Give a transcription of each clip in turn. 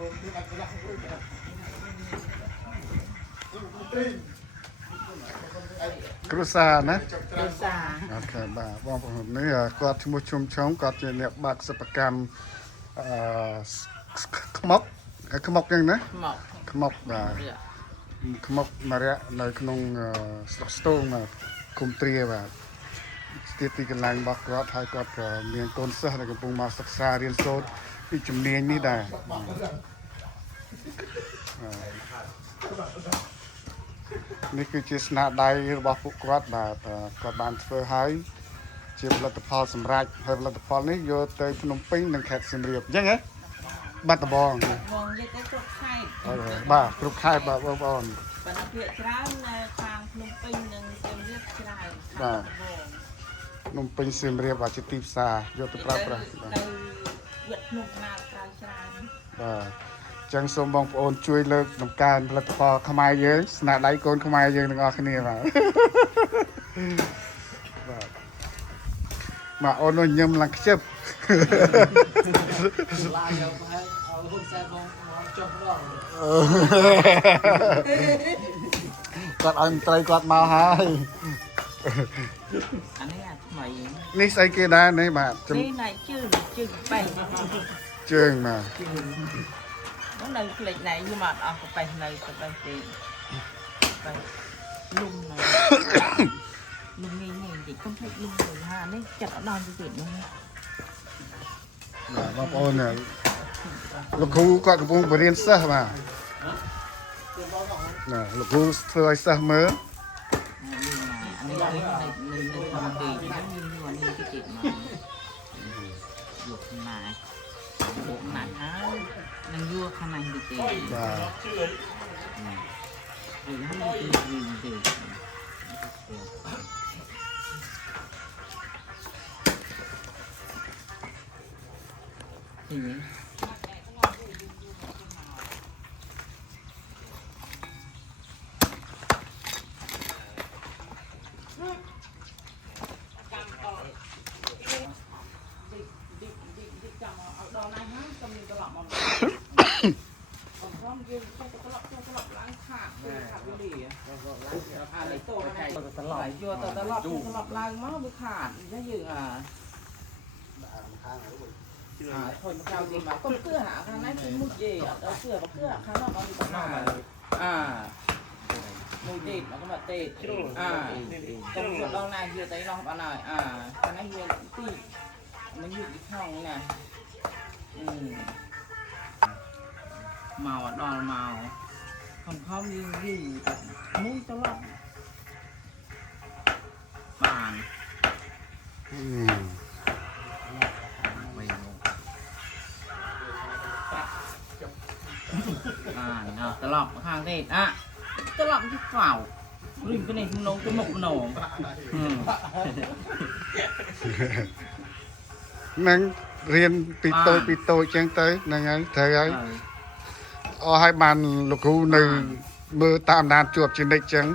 ครูซานะ ดูสา โอเคบ่าบอกผมนี่กอดชุมชุมชงกอดเนี่ยบักสปกรรมขมกขมกยังนะ หมอก ขมกบ่าขมกมาเรียในขนมสตูงมาคุมเตรียบ่าสถิติกันแรงบักกอดไทยกอดเมียนต้นเสือในกระปุงมาศึกษาเรียนโซดที่จุดเนียนนี่ได้นี่คือเจสนาได้របស់ពួកគាត់បាទគាត់បានធ្វើហើយជាផលិតផលសម្រាប់ហើយផលិតផលនេះយកទៅភ្នំពេញនិងខេត្តសៀមរាបអញ្ចឹងហ៎បាត់ដំបង วงยึดได้គ្រប់ខេត្ត បាទគ្រប់ខេត្តបាទបងប្អូន បណ្ឌភាគច្រើននៅខាងភ្នំពេញនិងសៀមរាបច្រើន បាទ ភ្នំពេញសៀមរាបបាទជាទីផ្សារយកទៅប្រើប្រាស់បាទ នៅវត្តភ្នំណាប្រើច្រើន បាទអញ្ចឹងសូមបងប្អូនជួយលើកដំកើងផលិតផលខ្មែរយើងស្នាដៃកូនខ្មែរយើងទាំងអស់គ្នាបាទបាទអូននោះញឹមឡើងខ្ជិប ឡាយយកហើយឲ្យហ៊ុនសែនមកចុះរង គាត់ឲ្យមន្ត្រីគាត់មកហើយ អានេះអាថ្មី នេះស្អីគេដែរនេះបាទ នេះណៃជើងបេះ ជើងបាទ nóនៅផ្លេចណៃយមកអត់បេះនៅទៅបេះទេបេះលុំណៃលុំនេះតិចកុំភ្លេចលុំទៅហានេះចាត់អត់ដល់ទៅទៀតនោះ បាទបងប្អូនលោកគ្រូគាត់កំពុងបរៀនសិស្សបាទណាលោកគ្រូធ្វើឲ្យសិស្សមើល អានេះនៅក្នុងទីនេះមានយូរអានេះទៀតមកយកណាយកណាហើយនឹងយូរខាងណាទៀតទេ បាទ rồi nó đi từ thì vô tao lọp lại máu bịขาดnó dữ à thôi mà cao gì mà con cưa hả khang này cái mùi gì ở cưa khang nó có gì à mùi thịt nó có mặt thịt à trong ruột đau này vừa thấy nó bạn này à khang này vừa tí mình vừa cái phòng nè màu đỏ màu không như gì muốn tao lọp bànตลอดข้างเด็ดอ่ะตลอดที่เฝ้าริมcái này không nấu cái mộc nổ នឹងរៀនពីតូចចឹងទៅហ្នឹងហើយត្រូវហើយអស់ឲ្យបានលោកគ្រូនៅមើលតាមដានជួបជានិច្ចចឹង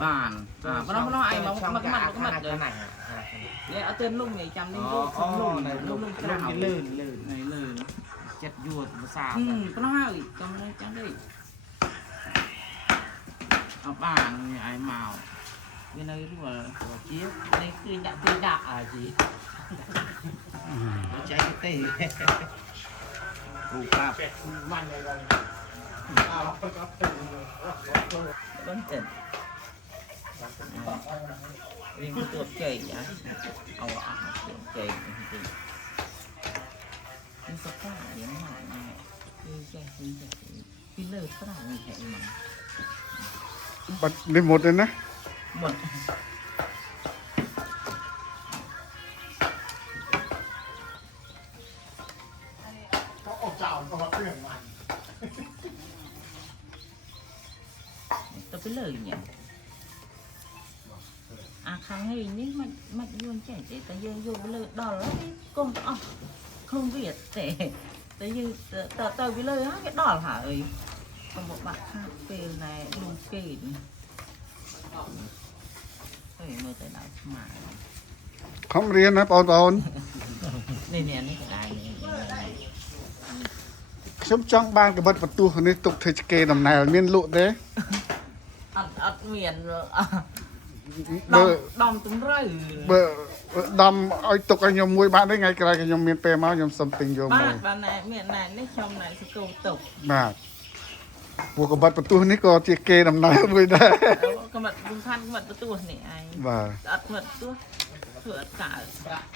bàn nó ai mà mất rồi này để ở tên lung này chăm đi lung trào lươn chặt ruột mà xào nó hay trong đây trắng đi ở bàn ai màu bên đây lúc mà chiếu đây tươi đạ à chị cháy cái tê đủ cạp vẫn chỉnh riêng cái tuột chảy nhá ao tuột chảy thì nhưng tất cả những mảng này cái lời tất cả người chạy mà បាត់នេះមុតទេណា một tôi cái lời nhỉ à kháng này nhé mặt dương chảy thế tại dương vô cái lời đỏ lắm con không biết để tại dương tao cái lời á cái đỏ hả ơi còn một bạn khác về này lùng kì phải mơ tới nào mà ខំរៀនណាបងប្អូន này nè cái đài này ខ្ញុំចង់បានកបិតបន្ទោះនេះទុកធ្វើឆ្កេដំណើរមានលក់ទេ អត់មាន បើ ដំទំរឿ បើដំឲ្យទុកឲ្យខ្ញុំមួយបានទេថ្ងៃក្រោយខ្ញុំមានពេលមកខ្ញុំសុំទិញយក បា មួយ ទបានណែមានណែនេះខ្ញុំណែសកូតុក បាទពួកកបិតបន្ទោះនេះក៏ជាគេដំណើរមួយដែរ ក៏មកសំខាន់មកបន្ទោះនេះឯង បាទ អត់មកបន្ទោះធ្វើអត់កើត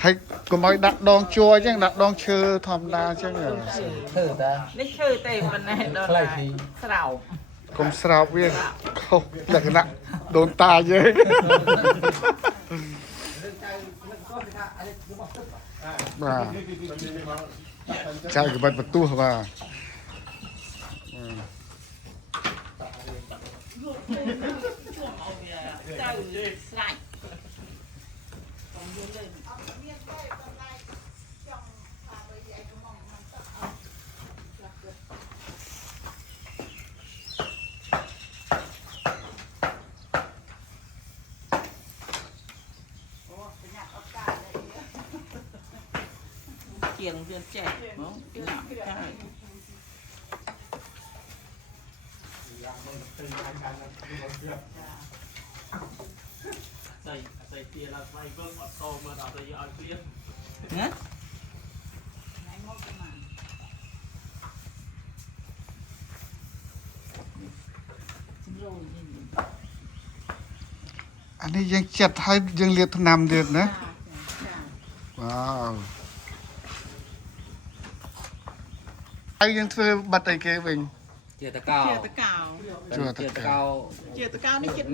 ហើយកុំឲ្យដាក់ដងជួអញ្ចឹងដាក់ដងឈើធម្មតាអញ្ចឹង thử ta នេះឈើទេប៉ុណ្ណេះដល់ ខ្លីពី ស្រោប កុំស្រោបវាខុសលក្ខណៈដូនតាយើង បាទចៅកបិតបន្ទោះបាទ ចៅស្លាច់ ជាងវាចេះហ្មងញ៉ាំចាយ xây kia là vay vâng mà to mà đào tới ai kia ណា អានេះយើងចិត្តឲ្យយើងលាបថ្នាំទៀតណាវ៉ាវហើយយើងធ្វើបាត់អីគេវិញ chia ta cao ជាតកោ chưa chia tất ta cả. cao ជាតកោនេះចិត្ត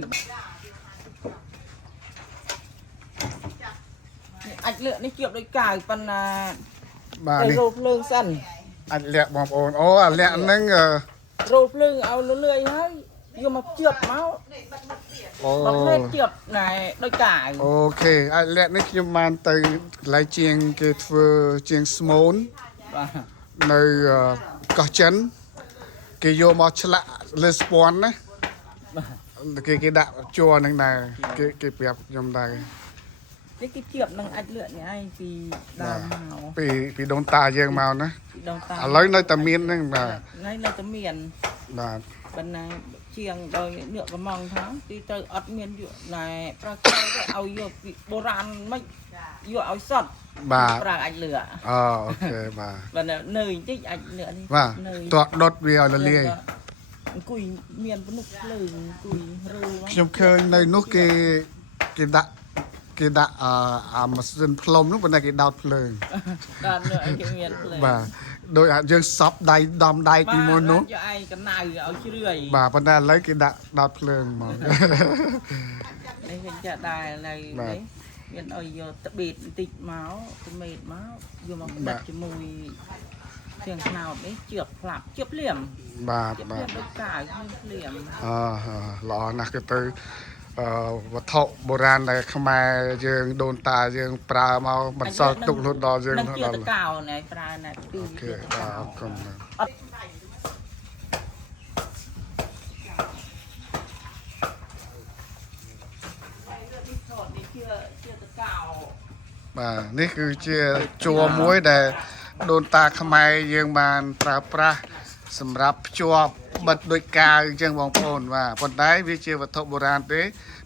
អាចលើកនេះជាប់ដូចកៅប៉ុន្តែ បាទ ទៅ នេះ រោភ្លើងសិន អាចលាក់បងប្អូនអូអាលាក់ហ្នឹង រោភ្លើងឲ្យលឿយហើយយកមកជាប់មក អូ បត់លេជាប់ណែដូចកៅ អូខេអាចលាក់នេះខ្ញុំបានទៅកន្លែងជាងគេធ្វើជាងស្មូន បាទ នៅកោះចិនគេយកមកឆ្លាក់លើស្ពាន់ណាគេដាក់ជួរហ្នឹងដែរគេប្រាប់ខ្ញុំដែរ នេះគេជាប់នឹងអាចលើកនេះឯងពីដើមមក ពីដូនតាយើងមកណា ពីដងតា ឥឡូវនៅតែមានហ្នឹងបាទ នៅតែមាន បាទ ប៉ុន្តែជាងដោយនឿកកំងថាទីទៅអត់មានយកណែប្រើក្រៅទៅឲ្យយកពីបុរាណមិនយកឲ្យសត បាទ ប្រើអាចលឿក អូអូខេបាទ បើនៅបន្តិចអាចលឿកនេះ បាទ នៅ តក់ដុតវាឲ្យលលាយ អង្គុយមានភ្នក់ភ្លើងអង្គុយរੂ ខ្ញុំឃើញនៅនោះគេដាក់អាម៉ាស៊ីនផ្លុំនោះប៉ុន្តែគេដោតភ្លើង ដល់នៅឲ្យគេមានភ្លើង បាទដោយអាចយើងសពដៃដំដៃពីមុននោះ យកឯងកណៅឲ្យជ្រឿយ បាទប៉ុន្តែឥឡូវគេដាក់ដោតភ្លើងហ្មង នេះគេចាក់ដែរនៅ បាទ នេះមានឲ្យយកតបេតបន្តិចមកទៅមេតមកយកមកផ្ដិតជាមួយជាងស្នោតនេះជឿបផ្លាប់ជឿបលៀម បាទ ជឿប បា លៀ ទ មដូចកាយនឹងភ្លៀម ល្អណាស់គឺទៅវត្ថុបុរាណដែលខ្មែរយើងដូនតាយើងប្រើមកបន្សល់ទុកលុតដល់យើង នឹង ដល់ ជាតកោណែប្រើណែពី អូខេបាទអរគុណណាស់ នេះជាតកោ បាទនេះគឺជាជួរមួយដែលដូនតាខ្មែរយើងបានប្រើប្រាស់សម្រាប់ភ្ជាប់បិទដូចកាវអញ្ចឹងបងប្អូនបាទប៉ុន្តែវាជាវត្ថុបុរាណទេ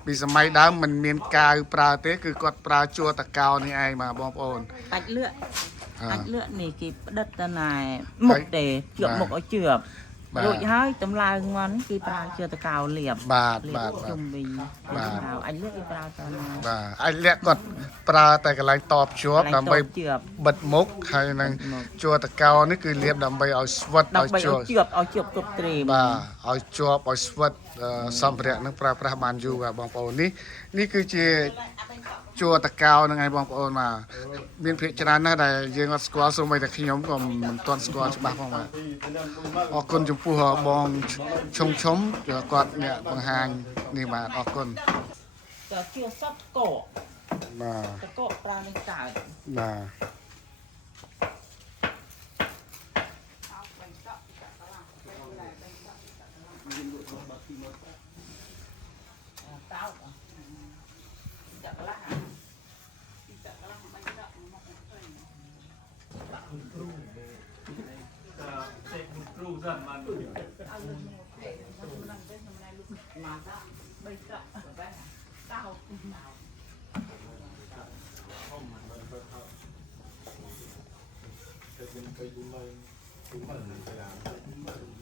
ពីសម័យដើមមិនមានកាវប្រើទេគឺគាត់ប្រើជួរតកោនេះឯងបាទបងប្អូន អាចលឿក អ่า អាចលឿកនេះគេផ្ដិតទៅណែមុខទេជឿបមុខឲ្យជឿប បាទ រួចហើយតម្លើងមកនេះគេប្រើជាតកោលៀប បាទ លៀ បាទ ប បាទ ជុំវិញ បាទ អាចលឿកគេប្រើទៅណា បាទអាចលាក់គាត់ប្រើតែកន្លែងតបជាប់ដើម្បី ជឿប បិទមុខហើយនឹងជួរតកោនេះគឺលាបដើម្បីឲ្យស្វិត ដើម្បី ឲ្យ ឲ្យ ជាប់ ជឿបគ្រប់ត្រេម បាទឲ្យជាប់ឲ្យស្វិតសម្ភារៈនឹងប្រើប្រាស់បានយូរបាទបងប្អូននេះគឺជាជួរតកោនឹងឯងបងប្អូនបាទមានភាគច្រើនណាស់ដែលយើងអត់ស្គាល់សូម្បីតែខ្ញុំក៏មិនទាន់ស្គាល់ច្បាស់ផងបាទអរគុណចំពោះបងឈុំគាត់អ្នកបង្ហាញនេះបាទអរគុណ តើជាសតកក បាទ តកកប្រើនឹងកើត បាទ តោចាក់ឡា Ờ, กันมัน มาซะไปซะไปเต้า cái chúng mình phải làm cái chúng mình